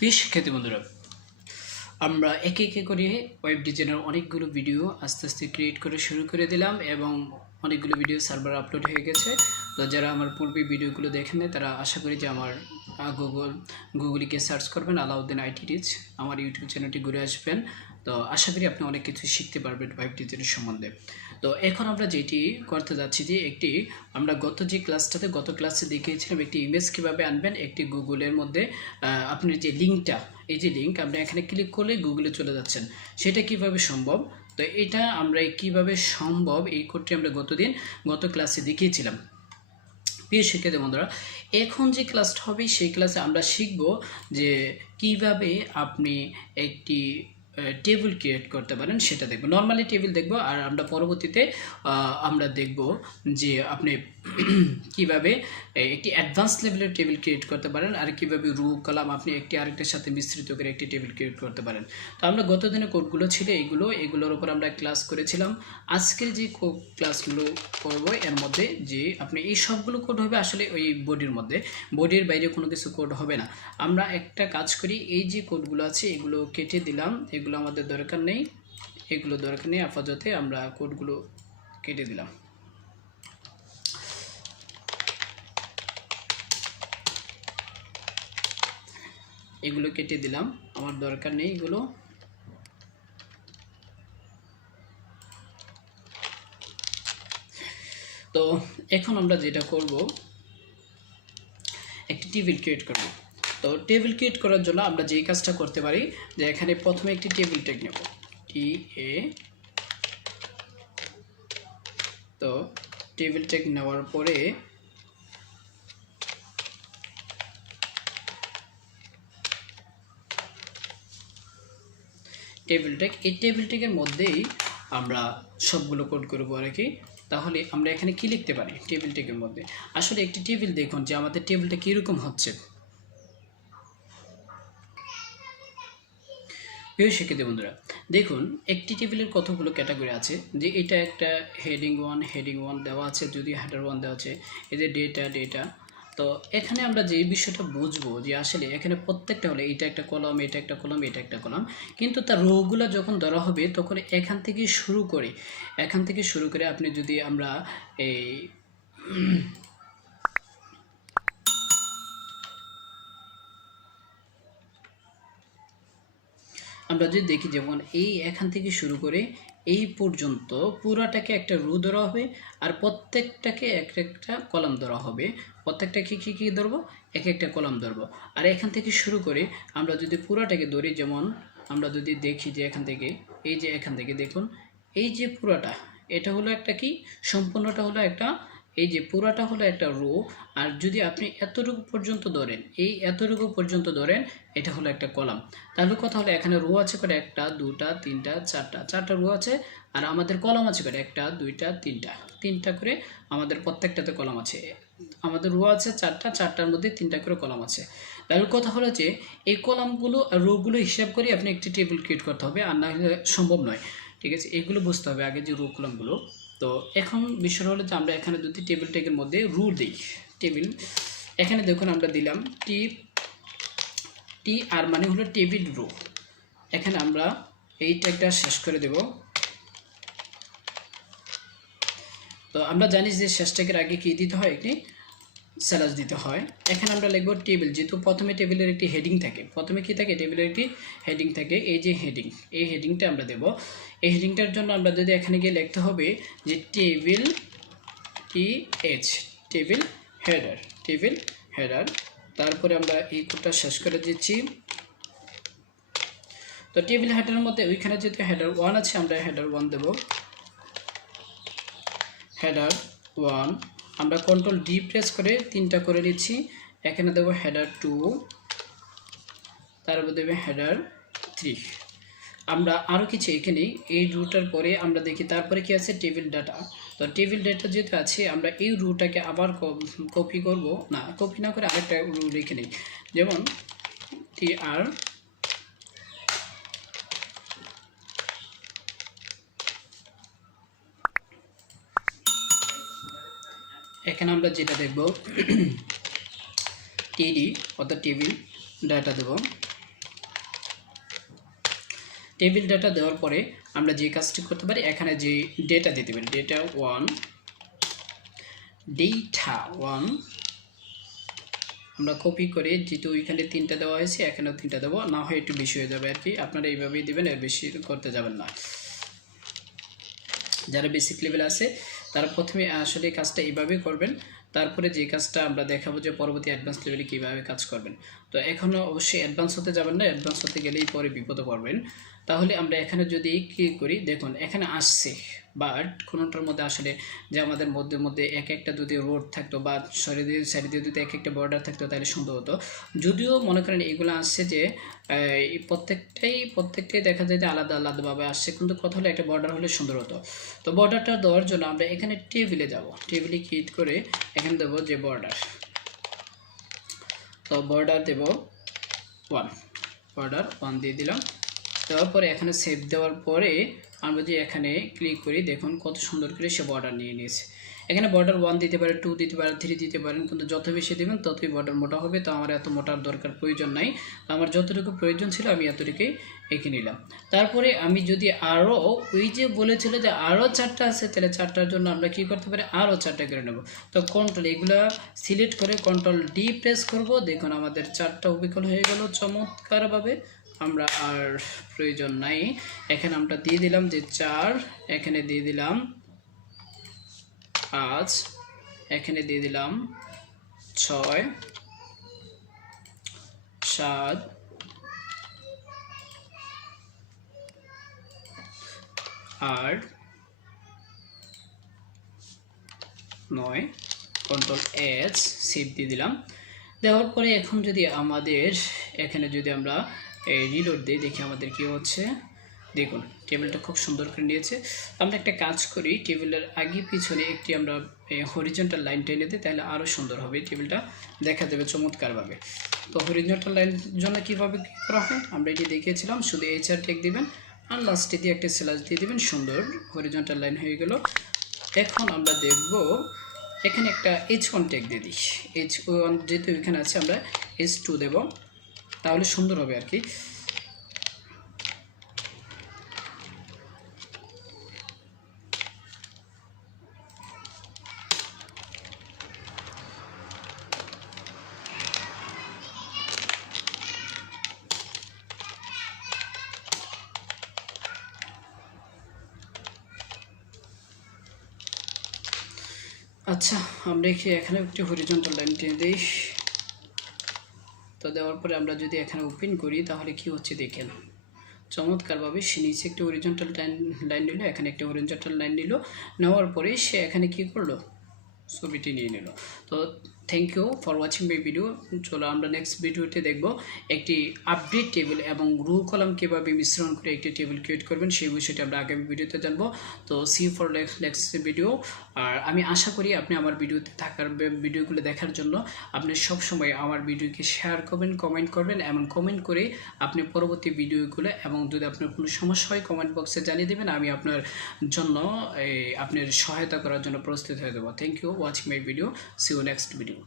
প্রিয় শিক্ষার্থী বন্ধুরা, আমরা একে একে করে ওয়েব ডিজাইনের অনেকগুলো ভিডিও আস্তে আস্তে ক্রিয়েট করে শুরু করে দিলাম এবং অনেকগুলো ভিডিও সার্ভার আপলোড হয়ে গেছে। তো যারা আমার পূর্বে ভিডিওগুলো দেখেন তারা আশা করি যে আমার গুগলিকে সার্চ করবেন আলাউদ্দিন আইটি টিচ, আমার ইউটিউব চ্যানেলটি ঘুরে আসবেন। তো আশা করি আপনি অনেক কিছু শিখতে পারবেন ওয়েব ডিজাইনের সম্বন্ধে। তো এখন আমরা যেটি করতে যাচ্ছি যে আমরা গত ক্লাসে দেখিয়েছিলাম একটি ইমেজ কীভাবে আনবেন। একটি গুগলের মধ্যে আপনি যে লিঙ্কটা, এই যে লিঙ্ক আপনি এখানে ক্লিক করলে গুগলে চলে যাচ্ছেন, সেটা কিভাবে সম্ভব। তো এটা আমরা কিভাবে সম্ভব এই কোডটি আমরা গত ক্লাসে দেখিয়েছিলাম। প্রিয় শিক্ষার্থী বন্ধুরা, এখন যে ক্লাসটা হবে সেই ক্লাসে আমরা শিখব যে কিভাবে আপনি একটি টেবিল ক্রিয়েট করতে পারেন সেটা দেখব। নর্মালি টেবিল দেখব, আর আমরা পরবর্তীতে আমরা দেখব যে আপনি কিভাবে একটি অ্যাডভান্স লেভেলের টেবিল ক্রিয়েট করতে পারেন, আর কিভাবে রো কলাম আপনি একটি আরেকটার সাথে মিশ্রিত করে একটি টেবিল ক্রিয়েট করতে পারেন। তো আমরা গত দিনে কোডগুলো ছিল এগুলোর উপর আমরা ক্লাস করেছিলাম। আজকের যে ক্লাসগুলো করব এর মধ্যে যে আপনি এই সবগুলো কোড হবে আসলে ওই বডির বাইরে কোনো কিছু কোড হবে না। আমরা একটা কাজ করি, এই যে কোডগুলো আছে এগুলো কেটে দিলাম, এগুলো আমাদের দরকার নেই, আপাতত আমরা কোডগুলো কেটে দিলাম। এগুলো কেটে দিলাম, আমার দরকার নেই এগুলো। তো এখন আমরা যেটা করব, একটি টেবিল ক্রিয়েট করব। তো টেবিল ক্রিয়েট করার জন্য আমরা যেই কাজটা করতে পারি যে এখানে প্রথমে একটি টেবিল ট্যাগ নেব, তো টেবিল ট্যাগ নেওয়ার পরে এই টেবিল ট্যাগের মধ্যেই আমরা সবগুলো কোড করবো আর কি। তাহলে আমরা এখানে কি লিখতে পারি টেবিল ট্যাগের মধ্যে। আসলে একটি টেবিল দেখুন যে আমাদের টেবিলটা কীরকম হচ্ছে। প্রিয় শিক্ষার্থী বন্ধুরা, দেখুন একটি টেবিলের কতগুলো ক্যাটাগরি আছে। যে এটা একটা হেডিং ওয়ান দেওয়া আছে, যদি হেডার 1 দেওয়া আছে, এই যে ডেটা। তো এখানে আমরা যে বিষয়টা বুঝবো যে আসলে এখানে প্রত্যেকটা হলে এটা একটা কলাম, এটা একটা কলাম, এটা একটা কলাম, কিন্তু তার রোগুলো যখন ধরা হবে তখন এখান থেকে শুরু করে আপনি যদি আমরা এই আমরা যদি দেখি, যেমন এই এখান থেকে শুরু করে এই পর্যন্ত পুরাটাকে একটা রো ধরা হবে, আর প্রত্যেকটাকে একটা কলাম ধরা হবে। প্রত্যেকটাকে কী ধরবো, একটা কলাম ধরবো। আর এখান থেকে শুরু করে আমরা যদি পুরাটাকে ধরি, যেমন আমরা যদি দেখি যে এখান থেকে দেখুন এই যে পুরাটা, এটা হলো একটা কি, সম্পূর্ণটা হলো একটা, এই যে পুরাটা হলো একটা রো। আর যদি আপনি এতটুকু পর্যন্ত ধরেন, এটা হলো একটা কলাম। তাহলে কথা হলো এখানে রো আছে করে 1 2 3 4টা রো আছে, আর আমাদের কলাম আছে করে 1 2 3টা করে আমাদের প্রত্যেকটাতে কলাম আছে। আমাদের রো আছে 4টার মধ্যে 3টা করে কলাম আছে। তাহলে কথা হলো যে এই কলামগুলো আর রোগুলো হিসাব করে আপনি একটি টেবিল ক্রিয়েট করতে হবে, আর না হলে সম্ভব নয়। ঠিক আছে, এগুলো বুঝতে হবে আগে যে রো কলামগুলো। তো এখন বিষয় হলো যে আমরা এখানে যদি টেবিল ট্যাগের মধ্যে রো দিই, টেবিল এখানে দেখুন আমরা দিলাম টি আর মানে হলো টেবিল রো। এখানে আমরা এই ট্যাগটা শেষ করে দেব। তো আমরা জানি যে শেষ ট্যাগের আগে কি দিতে হয়, একটি স্ল্যাশ দিতে হয়। এখানে আমরা লিখব টেবিল, যেহেতু প্রথমে টেবিলের একটি হেডিং থাকে, প্রথমে কি থাকে, টেবিলের একটি হেডিং থাকে, এই যে হেডিং, এই হেডিংটা আমরা দেব। এই হেডিংটার জন্য আমরা যদি এখানে গিয়ে লিখতে হবে যে টেবিল টেবিল হেডার, তারপরে আমরা এই কোডটা শেষ করে দিচ্ছি। তো টেবিল হেডারের মধ্যে ওইখানে যেহেতু হেডার 1 আছে, আমরা হেডার 1 দেব, হেডার 1। আমরা কন্ট্রোল ডি প্রেস করে 3টা করে নিচ্ছি। এখানে দেবো হেডার 2, তারপর দেবে হেডার 3। আমরা আরও কিছু এখানে এই রুটার পরে আমরা দেখি, তারপরে কি আছে, টেবিল ডাটা। তো টেবিল ডাটা যেহেতু আছে, আমরা এই রুটাকে আবার কপি না করে আরেকটা রু লিখে নিই, যেমন TR এখানে আমরা যেটা দেখব টিডি অর্থাৎ টেবিল ডাটা দেব। টেবিল ডাটা দেওয়ার পরে আমরা যে কাজটি করতে পারি, এখানে যে ডেটা দিতে পারি, ডেটা ওয়ান আমরা কপি করে, যেহেতু এখানে 3টা দেওয়া হয়েছে এখানেও 3টা দেবো, না হয় একটু বেশি হয়ে যাবে আর কি। আপনারা এইভাবেই দেবেন, এর বেশি করতে যাবেন না। যারা বেসিক লেভেল আছে তারা প্রথমে আসলে কাজটা এইভাবেই করবেন, তারপরে যে কাজটা আমরা দেখাবো যে পরবর্তী অ্যাডভান্স লেভেলে কীভাবে কাজ করবেন। তো এখনও অবশ্যই অ্যাডভান্স হতে যাবেন না, অ্যাডভান্স হতে গেলেই পরে বিপদে পড়বেন। তাহলে আমরা এখানে যদি কী করি, দেখুন এখানে আসছে, বাট কোনোটার মধ্যে আসলে যে আমাদের মধ্যে এক একটা যদি রোড থাকতো বা সাইডে যদি এক একটা বর্ডার থাকতো তাহলে সুন্দর হতো। যদিও মনে করেন এগুলো আসছে যে প্রত্যেকটাই দেখা যায় যে আলাদা আলাদাভাবে আসছে, কিন্তু কথা হলো একটা বর্ডার হলে সুন্দর হতো। তো বর্ডারটা দেওয়ার জন্য আমরা এখানে টেবিলে যাব, টেবিলে ক্লিক করে এখানে দেবো যে বর্ডার। তো বর্ডার দেব 1, বর্ডার 1 দিয়ে দিলাম। দেওয়ার পরে এখানে সেভ দেওয়ার পরে আমরা যদি এখানে ক্লিক করি, দেখুন কত সুন্দর করে সে বর্ডার নিয়ে নিয়েছে। এখানে বর্ডার 1 দিতে পারে, 2 দিতে পারে, 3 দিতে পারেন, কিন্তু যত বেশি দেবেন ততই বর্ডার মোটা হবে। তো আমার এত মোটার দরকার প্রয়োজন নাই, তো আমার যতটুকু প্রয়োজন ছিল আমি এতটুকুই এঁকে নিলাম। তারপরে আমি যদি আরও, ওই যে বলেছিল যে আরও 4টা আছে, তাহলে 4টার জন্য আমরা কী করতে পারি, আরও 4টা করে নেব। তো কন্ট্রোল এগুলা সিলেক্ট করে কন্ট্রোল ডি প্রেস করব, দেখুন আমাদের 4টা অবিকল হয়ে গেল চমৎকারভাবে। আমরা আর প্রয়োজন নাই, এখানে আমরা দিয়ে দিলাম যে 4, এখানে দিয়ে দিলাম 5, এখানে দিয়ে দিলাম 6, 7, 8, 9, কন্ট্রোল এচ, সেভ দিয়ে দিলাম। দেওয়ার পরে এখন যদি আমাদের এখানে যদি আমরা রিলোড দিই, দেখি আমাদের কি হচ্ছে। দেখুন টেবিলটা খুব সুন্দর করে নিয়েছে। আমরা একটা কাজ করি, টেবিলের আগে পিছনে একটি আমরা হরিজন্টাল লাইন টেনে দিই, তাহলে আরও সুন্দর হবে, টেবিলটা দেখা দেবে চমৎকারভাবে। তো হরিজন্টাল লাইন জন্য কীভাবে করা হয় আমরা এটি দেখিয়েছিলাম, শুধু HR ট্যাগ দিবেন আর লাস্টে দিয়ে একটা স্ল্যাশ দিয়ে দিবেন, সুন্দর হরিজন্টাল লাইন হয়ে গেল। এখন আমরা দেখব এখানে একটা H1 ট্যাগ দিয়ে দিই, H1 যেহেতু এখানে আছে আমরা H2 দেব, তাহলে সুন্দর হবে আর কি। আচ্ছা আমরা এখানে একটি হরিজন্টাল লাইন টেনে দিই। তো দেওয়ার পরে আমরা যদি এখানে ওপেন করি তাহলে কি হচ্ছে দেখেন, চমৎকারভাবে সে নিচে একটি হরিজন্টাল লাইন নিল, এখানে একটা হরিজন্টাল লাইন নিল, নেওয়ার পরে সে এখানে কি করলো, ছবিটি নিয়ে নিল। তো thank you for watching my video. চলো আমরা নেক্সট ভিডিওতে দেখব একটি আপডেট টেবিল এবং রো কলাম কীভাবে মিশ্রণ করে একটি টেবিল ক্রিয়েট করবেন, সেই বিষয়টি আমরা আগামী ভিডিওতে জানবো। তো সি ফর নেক্সট ভিডিও। আর আমি আশা করি আপনি আমার ভিডিওতে থাকার ভিডিওগুলো দেখার জন্য আপনি সবসময় আমার ভিডিওকে শেয়ার করবেন, কমেন্ট করবেন, এবং কমেন্ট করে আপনি পরবর্তী ভিডিওগুলো, এবং যদি আপনার কোনো সমস্যা হয় কমেন্ট বক্সে জানিয়ে দেবেন, আমি আপনার জন্য আপনার সহায়তা করার জন্য প্রস্তুত হয়ে দেবো। Thank you watching my video, see you next video.